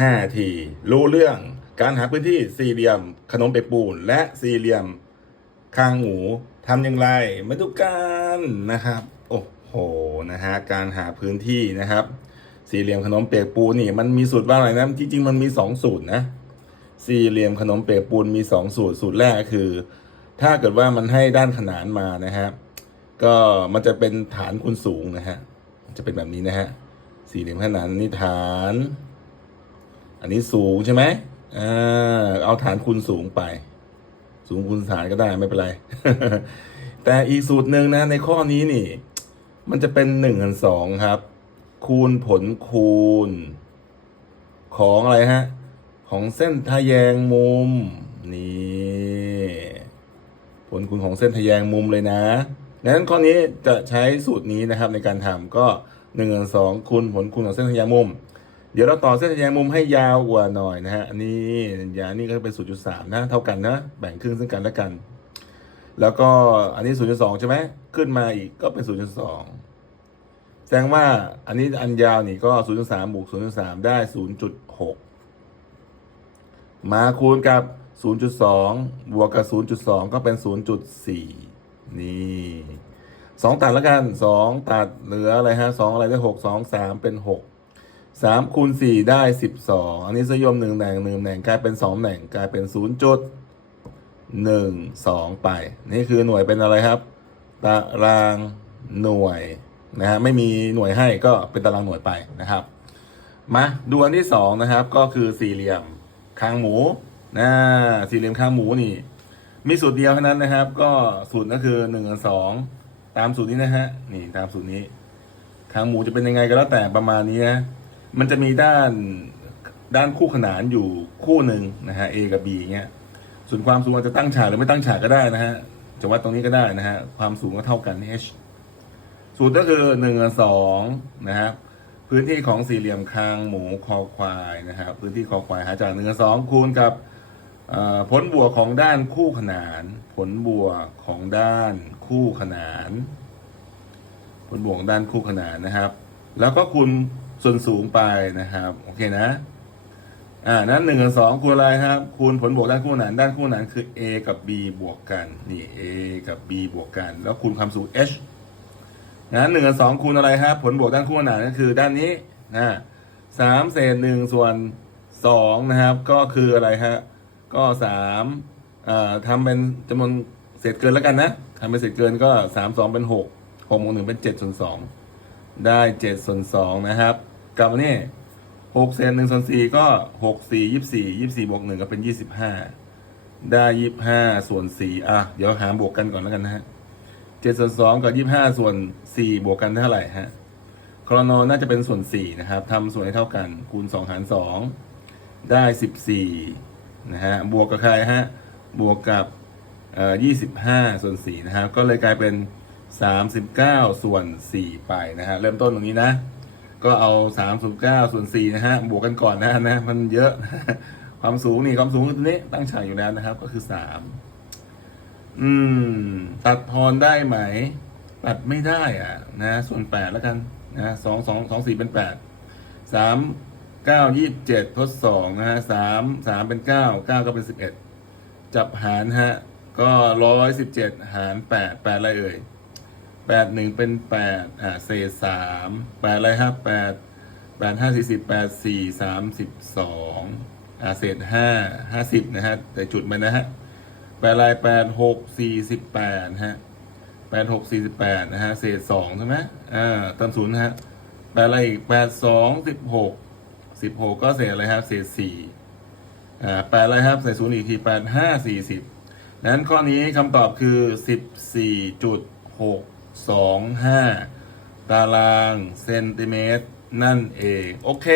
ห้าที รู้เรื่องการหาพื้นที่สี่เหลี่ยม ขนมเปียกปูน และสี่เหลี่ยมคางหมูทำอย่างไรมาดูกันนะครับ โอ้โหนะฮะการหาพื้นที่นะครับ สี่เหลี่ยมขนมเปียกปูนนี่มันมีสูตรว่าอะไรนะจริงมันมีสองสูตรนะสี่เหลี่ยมขนมเปียกปูนมีสองสูตรสูตรแรกคือ ถ้าเกิดว่ามันให้ด้านขนานมานะฮะก็มันจะเป็นฐานคูณสูงนะฮะจะเป็นแบบนี้นะฮะสี่เหลี่ยมขนานนี่ฐาน อันนี้สูงใช่ไหมอ่าเอาฐานคูณสูงไป สูงคูณฐานก็ได้ไม่เป็นไร แต่อีกสูตรหนึ่งนะ ในข้อนี้นี่ มันจะเป็นหนึ่งกับสองครับ คูณผลคูณ ของอะไรฮะ ของเส้นทะแยงมุม นี่ผลคูณของเส้นทะแยงมุมเลยนะดังนั้นข้อนี้จะใช้สูตรนี้นะครับในการทำก็หนึ่งกับสองคูณผลคูณของเส้นทะแยงมุม เดี๋ยวเราต่อเส้นทะแยงมุมให้ยาวกว่าหน่อยนะฮะอันนี้ยาวนี่ก็เป็น 0.3 นะ เท่ากันนะ แบ่งครึ่งซึ่งกันและกัน แล้วก็อันนี้ 0.2 ใช่ไหมขึ้นมาอีกก็เป็น 0.2 แสดงว่าอันนี้อันยาวนี่ก็ 0.3 บวก 0.3 ได้ 0.6 มาคูณกับ 0.2 บวกกับ 0.2 ก็เป็น 0.4 นี่สองตัดแล้วกัน2ตัดเหลืออะไรฮะ2องอะไรได้6 2 3เป็น6 สามคูณสี่ได้สิบสองอันนี้สยมหนึ่งแหน่งหนึ่งแหน่งกลายเป็นสองแหน่งกลายเป็นศูนย์จุดหนึ่งสองไป นี่คือหน่วยเป็นอะไรครับ ตารางหน่วยนะฮะไม่มีหน่วยให้ก็เป็นตารางหน่วยไปนะครับ มาดูอันที่สองนะครับ ก็คือสี่เหลี่ยมคางหมูนะสี่เหลี่ยมคางหมูนี่ มีสูตรเดียวเท่านั้นนะครับ ก็สูตรก็คือหนึ่งกับสองตามสูตรนี้นะฮะนี่ตามสูตรนี้คางหมูจะเป็นยังไงก็แล้วแต่ประมาณนี้นะ มันจะมีด้านด้านคู่ขนานอยู่คู่หนึ่งนะฮะ A กับ B เงี้ย ส่วนความสูงอาจจะตั้งฉากหรือไม่ตั้งฉากก็ได้นะฮะจะวัดตรงนี้ก็ได้นะฮะ ความสูงก็เท่ากัน h สูตรก็คือหนึ่งกับสองนะครับพื้นที่ของสี่เหลี่ยมคางหมูคอควายนะครับพื้นที่คอควายหาจากหนึ่งกับสองคูณกับผลบวกของด้านคู่ขนาน ผลบวกของด้านคู่ขนาน ผลบวกด้านคู่ขนานนะครับ แล้วก็คูณ ส่วนสูงไปนะครับ โอเคนะ อ่า นั้นหนึ่งกับสองคูณอะไรครับ คูณผลบวกด้านคู่ขนานด้านคู่ขนานคือ a กับ b บวกกันนี่ a กับ b บวกกัน แล้วคูณความสูง h นั้นหนึ่งกับสองคูณอะไรครับ ผลบวกด้านคู่ขนานก็คือด้านนี้นะสามเศษหนึ่งส่วนสองนะครับ ก็คืออะไรฮะก็สามอ่าทำเป็นจำนวนเศษเกินแล้วกันนะทำเป็นเศษเกินก็สามสองเป็นหกหกวกหนึ่งเป็นเจ็ดส่วนสอง ได้เจ็ดส่วนสองนะครับ กับอันนี่หกเศษหนึ่งส่วนสี่ก็หกสี่ยี่สี่ยี่สี่บวกหนึ่งก็เป็นยี่สิบห้าได้ยี่ห้าส่วนสี่อะ เดี๋ยวหาบวกกันก่อนแล้วกันนะฮะเจ็ดส่วนสองกับยี่ห้าส่วนสี่บวกกันเท่าไหร่ฮะครนน่าจะเป็นส่วนสี่นะครับทำส่วนให้เท่ากันคูณสองหารสองได้สิบสี่นะฮะบวกกับใครฮะบวกกับเอ่อยี่สิบห้าส่วนสี่นะครับก็เลยกลายเป็น 39ส่วน4ไปนะฮะเริ่มต้นตรงนี้นะ ก็เอา39ส่วน4นะฮะบวกกันก่อนนะนะมันเยอะ ความสูงนี่ความสูงตัวนี้ตั้งฉากอยู่แล้วนะครับ ก็คือ3อืม ตัดทอนได้ไหม ตัดไม่ได้อะ นะ ส่วน8แล้วกันนะสองสองสองสี่เป็น8 3 9 27ทด2นะฮะ3 3เป็น9 9ก็เป็น11จับหารฮะ ก็ร้อยสิบเจ็ดหารแปดแปดอะไรเอ่ย แปดหนึ่งเป็นแปดอ่าเศษสามแปดอะไรฮะแปดแปดห้าสี่สิบแปดสี่สามสิบสองอ่าเศษห้าห้าสิบนะฮะแต่จุดมันนะฮะแปดอะไรแปดหกสี่สิบแปดฮะแปดหกสี่สิบแปดนะฮะเศษสองใช่ไหมอ่าติมศูนย์นะฮะแปดอะไรอีกแปดสองสิบหกสิบหกก็เศษอะไรครับเศษสี่อ่าแปดอะไรครับใส่ศูนย์อีกทีแปดห้าสี่สิบนั้นข้อนี้คำตอบคือสิบสี่จุดหก 25 ตารางเซนติเมตร นั่นเอง โอเค